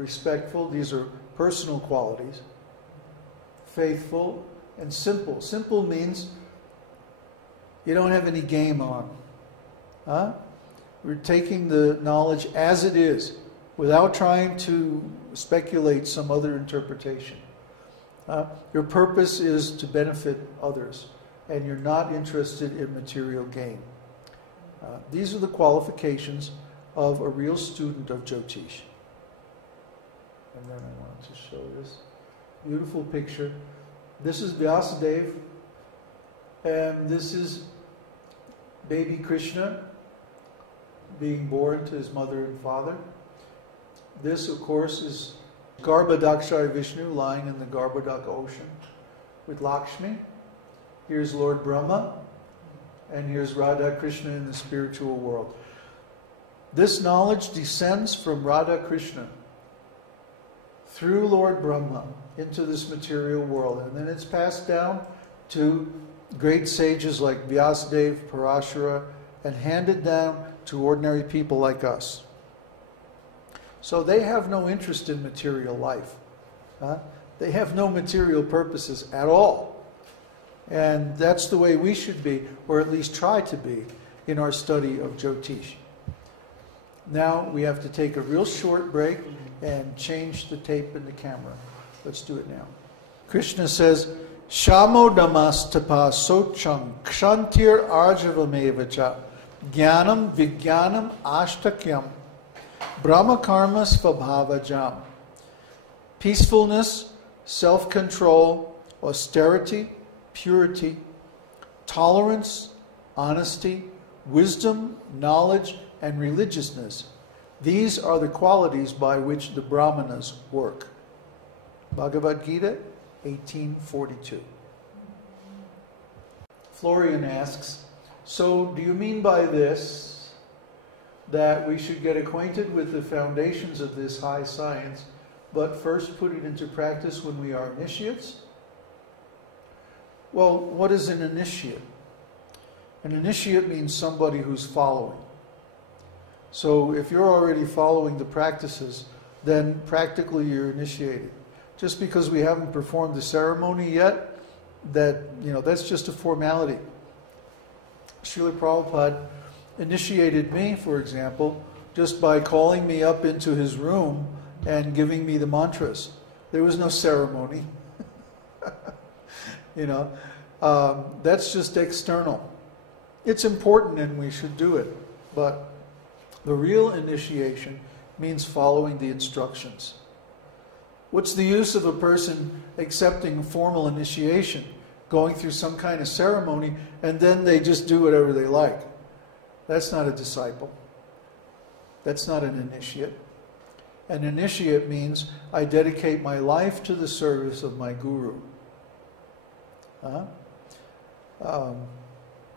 respectful, these are personal qualities, faithful, and simple. Simple means you don't have any game on. Huh? We're taking the knowledge as it is, without trying to speculate some other interpretation. Your purpose is to benefit others, and you're not interested in material gain. These are the qualifications of a real student of Jyotish. And then I want to show this beautiful picture. This is Vyasadeva, and this is baby Krishna being born to his mother and father. This, of course, is Garbhodakshaya Vishnu lying in the Garbhodaka ocean with Lakshmi. Here's Lord Brahma, and here's Radha Krishna in the spiritual world. This knowledge descends from Radha Krishna through Lord Brahma into this material world, and then it's passed down to great sages like Vyasadeva, Parāṣara, and handed down to ordinary people like us. So they have no interest in material life. They have no material purposes at all. And that's the way we should be, or at least try to be, in our study of Jyotish. Now we have to take a real short break and change the tape and the camera. Let's do it now. Krishna says, Shamo damastapa sochang kshantir arjavamevacha jnanam vijnanam ashtakyam brahma karma svabhavajam. Peacefulness, self-control, austerity, purity, tolerance, honesty, wisdom, knowledge, and religiousness. These are the qualities by which the Brahmanas work. Bhagavad Gita, 1842. Florian asks, so do you mean by this that we should get acquainted with the foundations of this high science, but first put it into practice when we are initiates? Well, what is an initiate? An initiate means somebody who's following. So if you're already following the practices, then practically you're initiated. Just because we haven't performed the ceremony yet, that's just a formality. Srila Prabhupada initiated me, for example, just by calling me up into his room and giving me the mantras. There was no ceremony. That's just external. It's important and we should do it, but the real initiation means following the instructions. What's the use of a person accepting formal initiation, going through some kind of ceremony, and then they just do whatever they like? That's not a disciple. That's not an initiate. An initiate means I dedicate my life to the service of my guru. I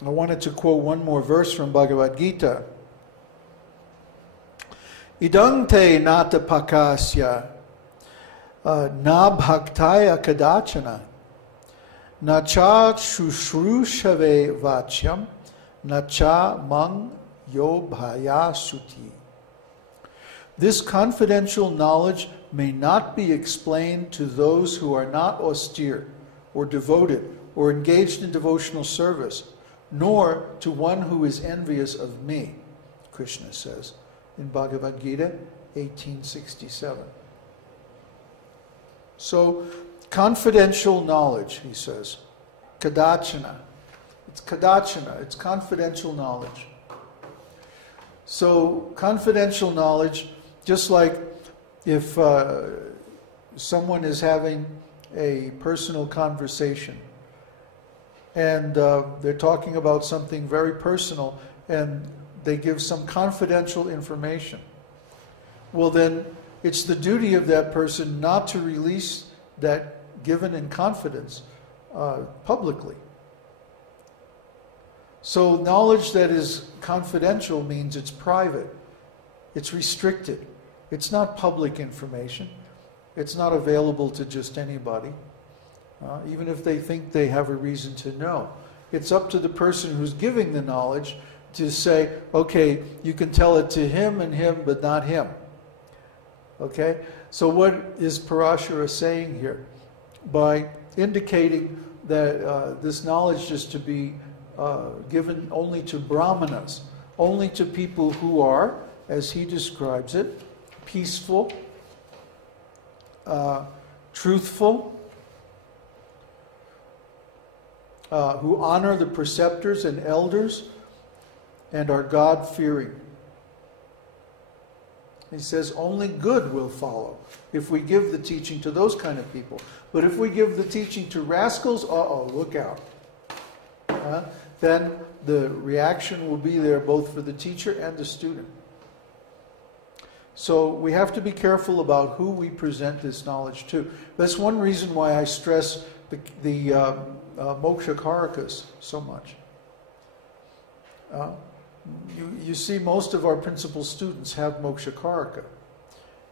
wanted to quote one more verse from Bhagavad Gita. Idang te nata pakasya na bhaktaya kadachana na cha shushrushave vachyam na cha mang yobhaya suti. This confidential knowledge may not be explained to those who are not austere or devoted or engaged in devotional service, nor to one who is envious of me, Krishna says in Bhagavad Gita 1867. So, confidential knowledge, he says, kadachana. It's kadachana, it's confidential knowledge. So, confidential knowledge, just like if someone is having a personal conversation and they're talking about something very personal and they give some confidential information. Well, then it's the duty of that person not to release that given in confidence publicly. So knowledge that is confidential means it's private, it's restricted, it's not public information, it's not available to just anybody, even if they think they have a reason to know. It's up to the person who's giving the knowledge to say, okay, you can tell it to him and him, but not him. Okay? So what is Parāṣara saying here? By indicating that this knowledge is to be given only to brahmanas, only to people who are, as he describes it, peaceful, truthful, who honor the preceptors and elders, and are God-fearing. He says only good will follow if we give the teaching to those kind of people. But if we give the teaching to rascals, look out. Then the reaction will be there both for the teacher and the student. So we have to be careful about who we present this knowledge to. That's one reason why I stress the moksha karakas so much. You see, most of our principal students have moksha karaka.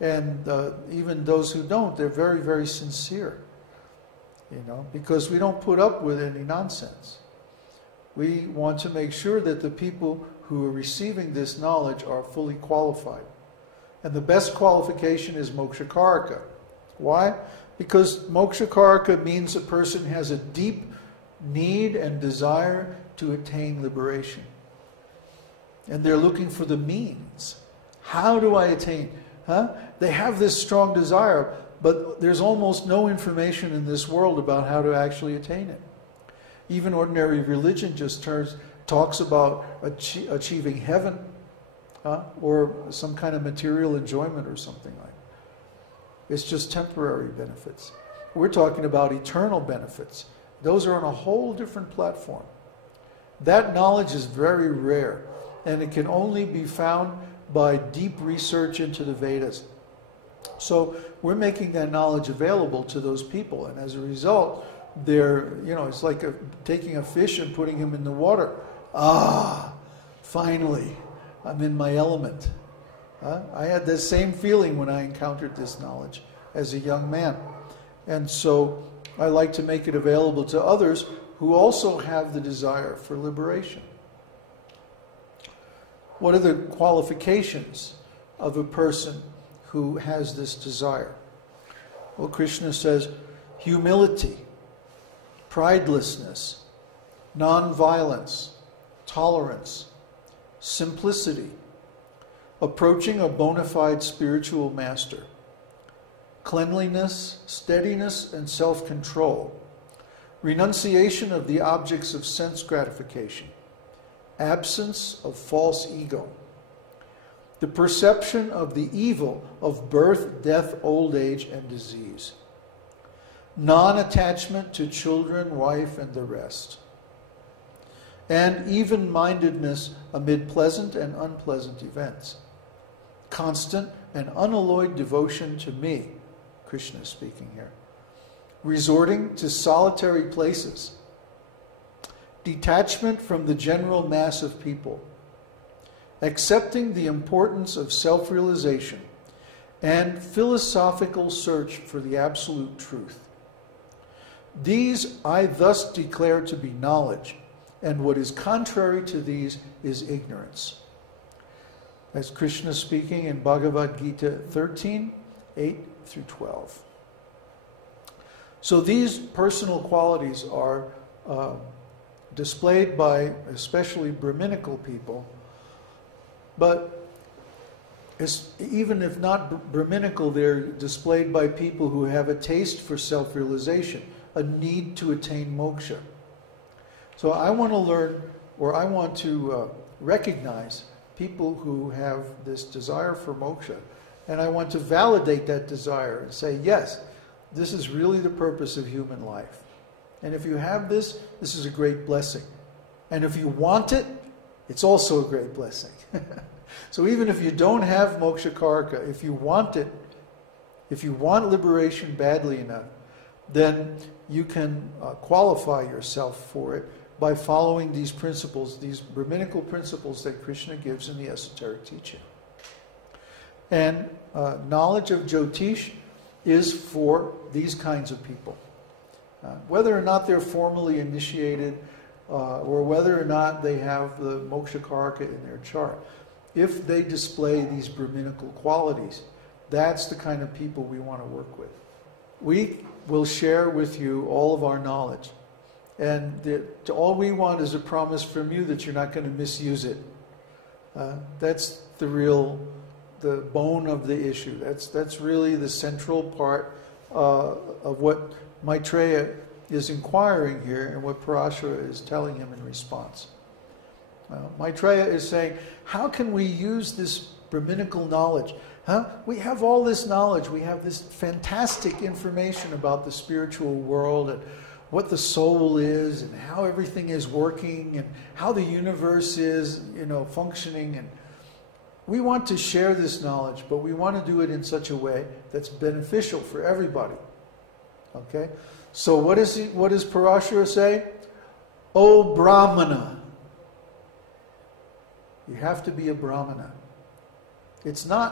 And even those who don't, they're very, very sincere. Because we don't put up with any nonsense. We want to make sure that the people who are receiving this knowledge are fully qualified. And the best qualification is moksha karaka. Why? Because moksha karaka means a person has a deep need and desire to attain liberation. And they're looking for the means. How do I attain? They have this strong desire, but there's almost no information in this world about how to actually attain it. Even ordinary religion just talks about achieving heaven, or some kind of material enjoyment or something like that. It's just temporary benefits. We're talking about eternal benefits. Those are on a whole different platform. That knowledge is very rare, and it can only be found by deep research into the Vedas. So we're making that knowledge available to those people, and as a result, it's like taking a fish and putting him in the water. Finally, I'm in my element. I had the same feeling when I encountered this knowledge as a young man. And so I like to make it available to others who also have the desire for liberation. What are the qualifications of a person who has this desire? Well, Krishna says humility, pridelessness, non-violence, tolerance, simplicity, approaching a bona fide spiritual master, cleanliness, steadiness, and self-control, renunciation of the objects of sense gratification, absence of false ego, the perception of the evil of birth, death, old age, and disease, non-attachment to children, wife, and the rest, and even-mindedness amid pleasant and unpleasant events, constant and unalloyed devotion to me, Krishna is speaking here, resorting to solitary places, detachment from the general mass of people, accepting the importance of self-realization, and philosophical search for the absolute truth. These I thus declare to be knowledge, and what is contrary to these is ignorance. As Krishna speaking in Bhagavad Gita 13, 8 through 12. So these personal qualities are displayed by especially Brahminical people, but even if not Brahminical, they're displayed by people who have a taste for self-realization, a need to attain moksha. So I want to learn, or I want to recognize people who have this desire for moksha, and I want to validate that desire and say, yes, this is really the purpose of human life. And if you have this, this is a great blessing. And if you want it, it's also a great blessing. So even if you don't have moksha karaka, if you want it, if you want liberation badly enough, then you can qualify yourself for it by following these principles, these Brahminical principles that Krishna gives in the esoteric teaching. And knowledge of Jyotish is for these kinds of people. Whether or not they're formally initiated, or whether or not they have the moksha karaka in their chart, if they display these Brahminical qualities, That's the kind of people we want to work with. We will share with you all of our knowledge. And all we want is a promise from you that you're not going to misuse it. That's the bone of the issue. That's really the central part of what Maitreya is inquiring here and what Parāṣara is telling him in response. Maitreya is saying, how can we use this Brahminical knowledge? We have all this knowledge. We have this fantastic information about the spiritual world and what the soul is and how everything is working and how the universe is, functioning. And we want to share this knowledge, but we want to do it in such a way that's beneficial for everybody. Okay? So what does Parāṣara say? O Brahmana. You have to be a Brahmana. It's not